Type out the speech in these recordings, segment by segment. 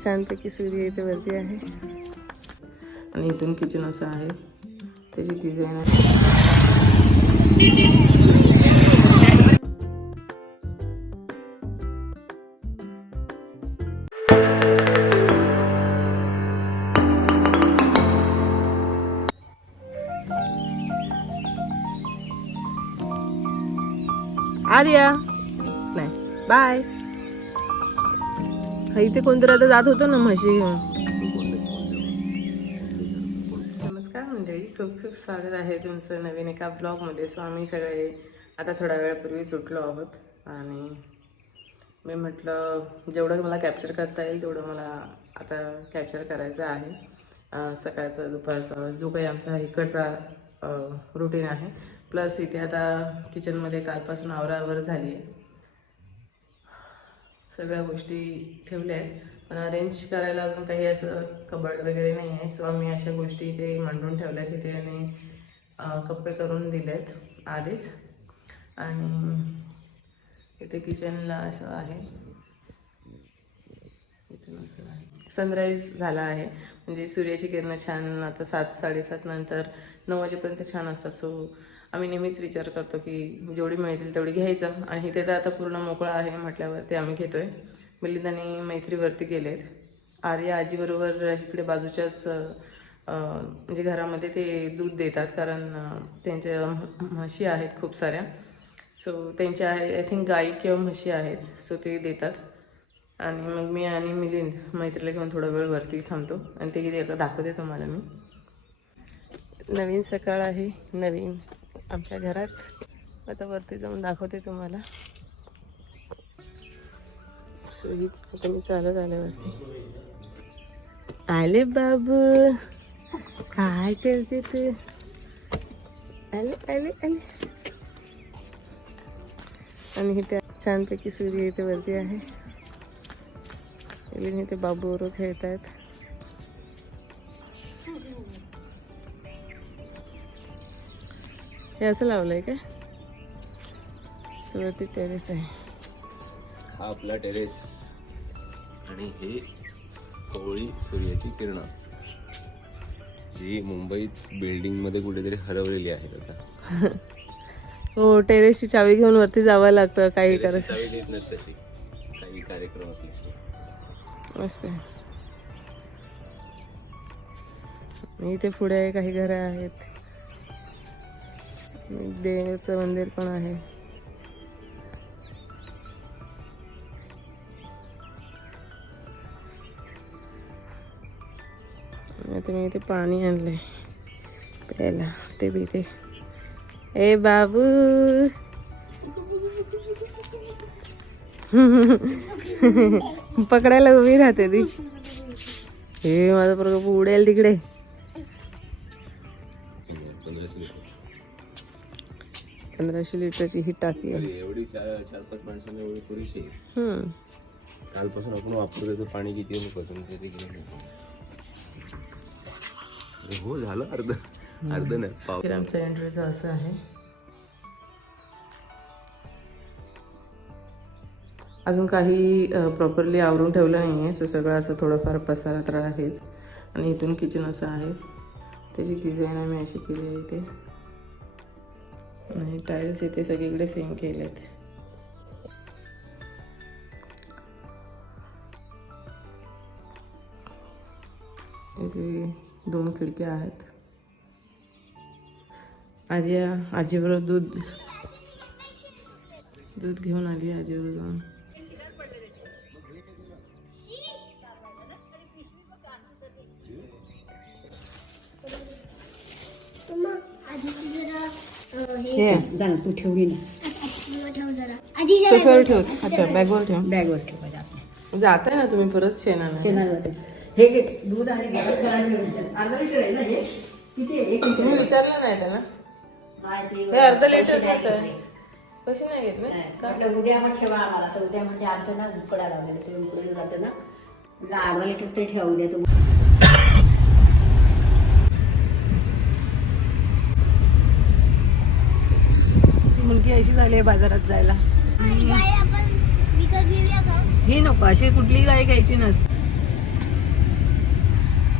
छानपैकी सूर्य इथे वरती आहे आणि इथून किचन असं आहे त्याची डिझाईन आहे आर्या। नाही बाय हा इथे कोणतरी आता जात होतो ना म्हशी घेऊन. नमस्कार मंडळी खूप खूप स्वागत आहे तुमचं नवीन एका ब्लॉगमध्ये. सो आम्ही सगळे आता थोड्या वेळापूर्वीच उठलो आहोत आणि मी म्हटलं जेवढं मला कॅप्चर करता येईल तेवढं मला आता कॅप्चर करायचं आहे. सकाळचं दुपारचं जो काही आमचा इकडचा रुटीन आहे. प्लस इथे आता किचनमध्ये कालपासून आवरावर झाली आहे सगळ्या गोष्टी ठेवल्या आहेत. पण अरेंज करायला अजून काही असं कबड वगैरे नाही आहे. सो आम्ही अशा गोष्टी इथे मांडून ठेवल्यात इथे आणि कप्पे करून दिले आहेत आधीच. आणि इथे किचनला असं आहे. असं आहे. सनराईज झाला आहे. म्हणजे सूर्याची किरणं छान आता सात साडेसात नंतर नऊ वाजेपर्यंत छान असतात. सो आम्ही नेहमीच विचार करतो की जेवढी मिळतील तेवढी घ्यायचं. आणि इथे तर आता पूर्ण मोकळा आहे म्हटल्यावर ते आम्ही घेतोय. मिलिंदाने मैत्रीवरती गेलेत. आर्या आजीबरोबर इकडे बाजूच्याच म्हणजे घरामध्ये ते दूध देतात कारण त्यांच्या म्हशी आहेत खूप साऱ्या. सो त्यांच्या आहे आय थिंक गाई किंवा म्हशी आहेत. सो ते देतात. आणि मग मी आणि मिलिंद मैत्रीला घेऊन थोडा वेळ वरती थांबतो आणि ते दाखवते तुम्हाला मी. नवीन सकाळ आहे. नवीन. आमच्या घरात. आता वरती जाऊन दाखवते तुम्हाला. सो तुम्ही आता मी चालत आल्यावरती. आले बाबू. काय करते ते? आले आले आले. आणि इथे छानपैकी सूर्य इथे वरती आहे. इथे बाबू बरोबर खेळत आहेत हे असं लावलंय का वरती टेरेस आहे. हा आपला टेरेस आणि हे कोवळी सूर्याची किरणं. जी मुंबईत बिल्डिंगमध्ये कुठेतरी हरवलेली आहेत आता. हो टेरेसची चावी घेऊन वरती जावं लागतं काही करायचं. चावी देत नाहीत तशी. काही कार्यक्रम असल्याशिवाय मस्त आहे. इथे पुढे काही घरं आहेत. देवीचं मंदिर पण आहे. आता मी इथे पाणी आणलंय प्यायला. ते बी ते ए बाबू. पकडायला उभी राहते ती. हे माझं प्रकल्प उडेल तिकडे. पंधराशे लिटरची ही टाकी आहे. एवढी चार चार पाच माणसांना एवढी पुरेशी आहे. हम्म. कालपासून आपण वापरतो त्याचं पाणी किती आहे ते. अरे हो झालं अर्ध अर्ध नाही पाव तर आमच्या एंट्रीचं असं आहे. अजून काही प्रॉपरली आवरून ठेवलं नाही आहे सो सगळं असं थोडंफार पसारा तर आहेच आणि इथून किचन असं आहे. त्याची डिझाईन आम्ही अशी केली आहे इथे. आणि टाईल्स इथे सगळीकडे सेम केलेत. इथे दोन खिडक्या आहेत. आजी आजीबरोबर दूध दूध घेऊन आली आजीबरोबर. हे जाण तू ठेवली ना. ठेव जरा आधी सोफ्यावर ठेव. अच्छा बॅगवर ठेव. बॅगवर ठेवायला आपल्या जाताय ना तुम्ही परत शेणाला. ठेव. हे घे दूध आणि गरम करायला. अर्धा लिटर आहे ना हे? किती आहे? एक लिटर तुम्ही विचारलं नाही त्याला? काय ते हे अर्ध लिटरच आहे. कशी नाही घेत ना? आपलं उद्या मग ठेवा आम्हाला. तर उद्या म्हणजे अर्ध ना उकडा लावलेलं ते उकडलं जातं ना. म्हटलं अर्धा लिटर तरी ठेवा उद्या तुम्ही. मुलगी अशी झाली आहे बाजारात जायला. हे नको अशी कुठली गाय घ्यायची नसते.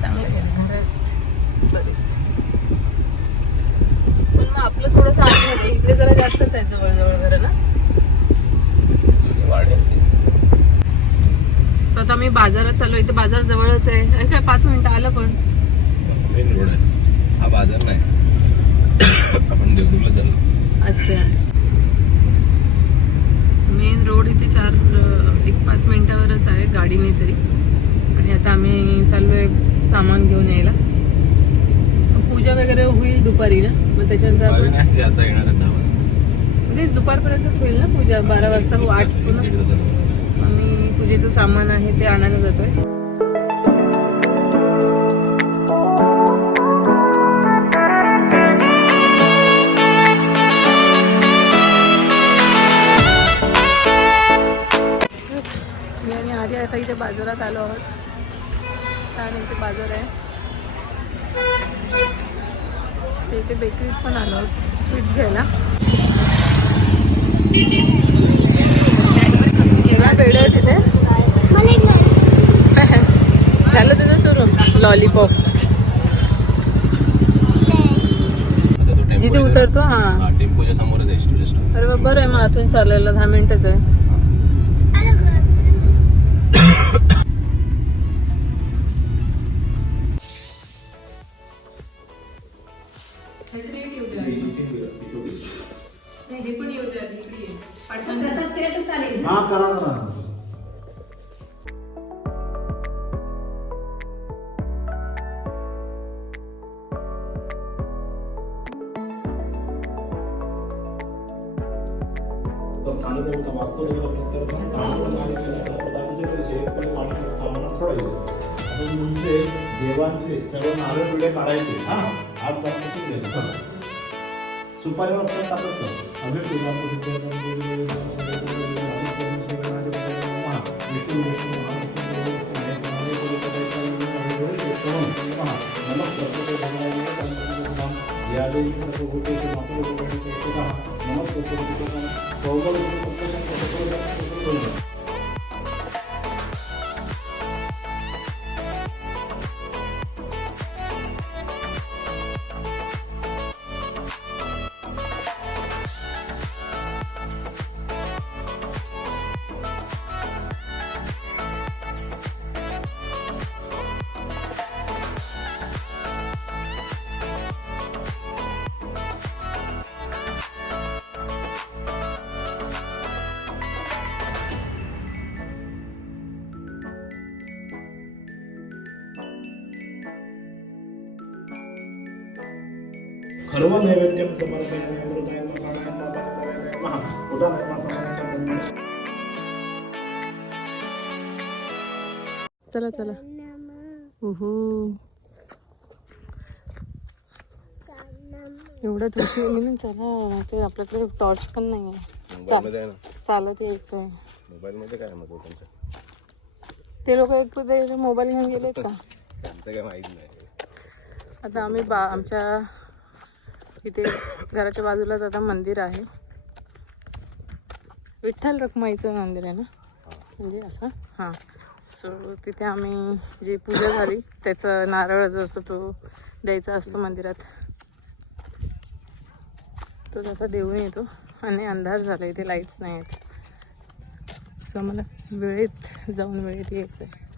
चांगलं घरात आहे तर बाजारात चाललो इथे बाजार जवळच आहे. काय पाच मिनिट आलं पण. मेन रोड आहे. हा बाजार नाही. आपण देवदूरला चाललो. अच्छा मेन रोड इथे चार एक पाच मिनिटावरच आहे गाडीने तरी आणि आता आम्ही चाललोय सामान घेऊन यायला पूजा वगैरे होईल दुपारी ना मग त्याच्यानंतर आपण आहे तेच दुपारपर्यंतच होईल ना पूजा बारा वाजता हो, आठ. आम्ही पूजेचं सामान आहे ते आणायला जातोय बाजारात आलो आहोत. छान इथे बाजार आहे. ते इथे बेकरीत पण आलो आहोत. स्वीट्स घ्यायला. एवढा वेळ आहे तिथे. झालं तुझं सुरू? लॉलीपॉप जिथे उतरतो हा. टेम्पोच्या समोरच आहे अरे बरं आहे मग आतून चालायला दहा मिनिटच आहे. स्थानिक देवता वास्तव देवता स्थानिक आणि पण पाणी सोडायचं आपण म्हणजे देवांचे सर्व नारळ पिढे काढायचे हा आज जास्त घ्यायचं सुपारीवर आपण टाकत जा. विष्णू तुला विष्णू विष्णू नमस्कार. खर्व नमः उदानय समानय चला चला। ओहो एवढं तुळशी मिळून चला ते आपल्याकडे टॉर्च पण नाही आहे मोबाईलमध्ये आहे ना? चालत यायचं आहे मोबाईलमध्ये काय मग त्यांचं ते लोक एक ते मोबाईल घेऊन गेलेत का? काय माहीत नाही. आता आम्ही बा आमच्या इथे घराच्या बाजूलाच आता मंदिर आहे. विठ्ठल रखमाईचं मंदिर आहे ना? म्हणजे असं? हां. सो तिथे आम्ही जी पूजा झाली त्याचा नारळ जो असतो तो द्यायचा असतो मंदिरात. तो आता देऊन येतो. आणि अंधार झाला इथे लाईट्स नाही आहेत. सो मला वेळेत जाऊन वेळेत यायचं आहे